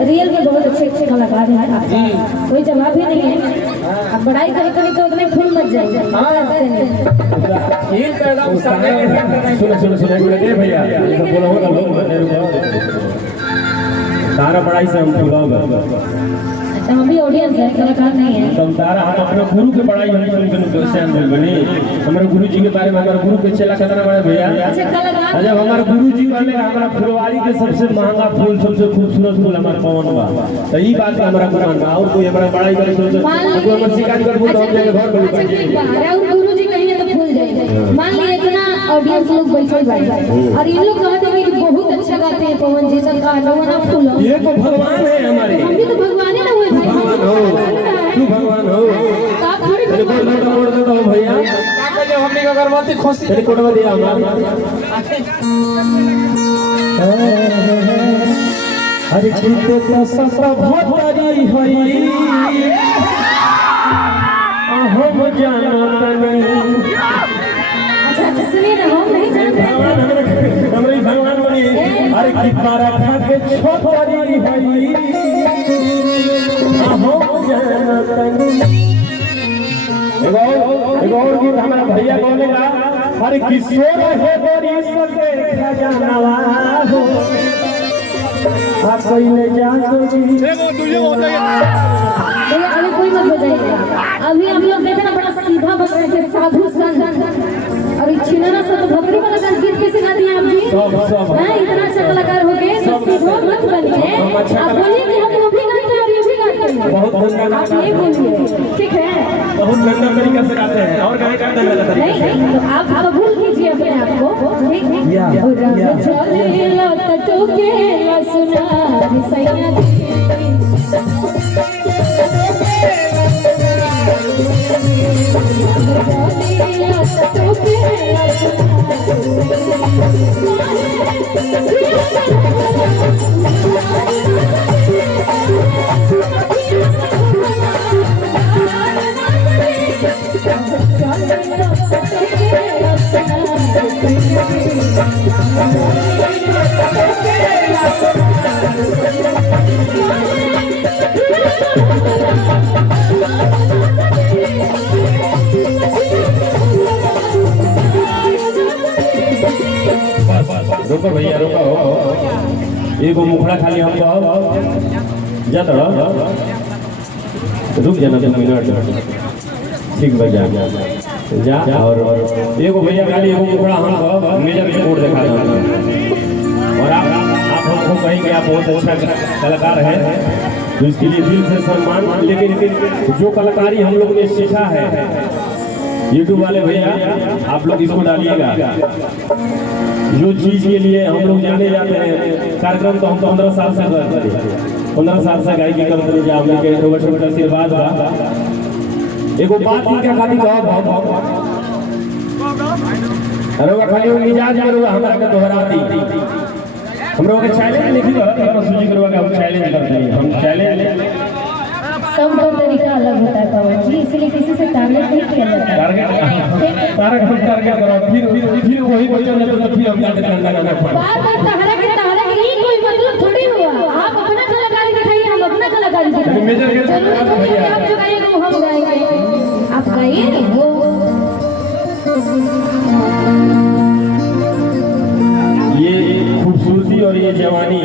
Real में बहुत अच्छे कलाकार हैं, कोई जवाब ही नहीं है। अब बड़ाई कभी कभी तो उतने फूल मत जाइए। सुनो भैया, तारा पढ़ाई से हम अच्छा हम भी ऑडियंस है, कलाकार नहीं है। तो तारा हम अपने गुरु के पढ़ाई हम बने हमारे गुरु जी के बारे में, हमारे गुरु के चेला कितना बड़ा भैया। जब हमारे गुरु जी वाले हमारा फुलवारी के सबसे महंगा फूल, सबसे खूबसूरत फूल हमारा पवन बा, तो ये बात का हमारा गुमान बा। और कोई हमारा पढ़ाई करे तो हम शिकायत कर बोल हम जाके घर बनी और गुरु जी कहीं तो भूल जाएंगे। मान लीजिए इतना ऑडियंस लोग बैठे बैठे और ये लोग कहते हैं कि बहुत अच्छा गाते हैं पवन जी, सब गाना वाना फूल, ये तो भगवान है हमारे। हम भी तो भगवान ही ना हुए, भगवान हो तू, भगवान हो। तेरे को लोटा मोड़ देता हूं भैया, जब हमने का अगरबत्ती खोसी तेरे कोटवा दिया हमारा। अरे चित्ते तो सब भोतरी होई हम जानत नहीं। अच्छा सुनिए ना, हम नहीं जानते हमरे भगवान बनी। अरे की तारा खा के छोटरी होई हम जानत नहीं। एगो और गीत हमारा भैया बोलेगा, अरे किशोर है बड़ी सके खजानवा हो आप कोई ले जा भैया, अभी कोई मत बजाइएगा। अभी हम लोग देखे ना बड़ा सीधा बज रहे थे, साधु संत और छिनरा से तो भक्ति वाला गीत कैसे गाती हैं आप जी? हैं इतना अच्छा कलाकार हो गए तो सीधो मत बनिए। आप बोलिए कि हम वो भी गाते हैं और ये भी गाते हैं, बहुत गंदा आप ये बोलिए, ठीक है? बहुत गंदा तरीका से गाते हैं और गाने का नहीं, तो आप कबूल कीजिए अपने आप को, ठीक है? रंग चले लटो के लसुना सैया रुको भैया रुको, एगो मुखड़ा खाली हम जा तो रुक जाना 2 मिनट, ठीक भैया जा। और एगो भैया खाली एगो मुखड़ा हम मेजर की बोर्ड दिखा दो और आप हमको कहेंगे आप बहुत अच्छा कलाकार है, तो इसके लिए दिल से सम्मान। लेकिन जो कलाकारी हम लोग ने सीखा है, यूट्यूब वाले भैया आप लोग इसको डालिएगा। जो चीज के लिए हम लोग जाने जाते हैं, कार्यक्रम तो हम 15 साल से करते हैं, 15 साल से गायकी करते हैं। हमने के का आशीर्वाद बा। एगो बात क्या खाती कहो अरे वो खाली मिजाज में रुआ हमरा के दोहरा दी। हम लोग के चैलेंज लिखी तो हम सूजी करवा के हम चैलेंज करते हैं। हम चैलेंज सबका तरीका अलग होता है पवन जी, इसलिए किसी से टारगेट नहीं किया जाता। टारगेट करो फिर वही बच्चों ने तो फिर हम जाते करना बार-बार तहरा के ही कोई मतलब थोड़ी हुआ। आप अपना कलाकारी दिखाइए, हम अपना कलाकारी दिखाएंगे। मेजर के भैया आप जो गाइएगा वो हम गाएंगे, आप गाइए वो। ये खूबसूरती और ये जवानी,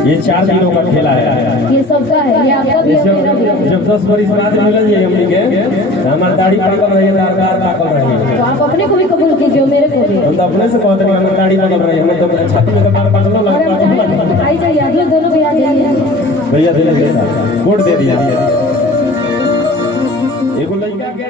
ये 4 दिनों का खेला है। ये सबका है, ये आपका भी है। जब 10 बरिस बाद मिलल जाए हमनी के, हमार दाढ़ी पाकल रही, दाढ़ पाकल रही। तो आप अपने को भी कबूल कीजिए, मेरे को भी। हम तो अपने से कहते हैं हमार दाढ़ी पाकल रही, हम तो छाती में दाढ़ पाकल ना लगता। आई जाइए, आगे दोनों भी आ जाइए। भैया दे कोड दे दिया। एगो लड़का के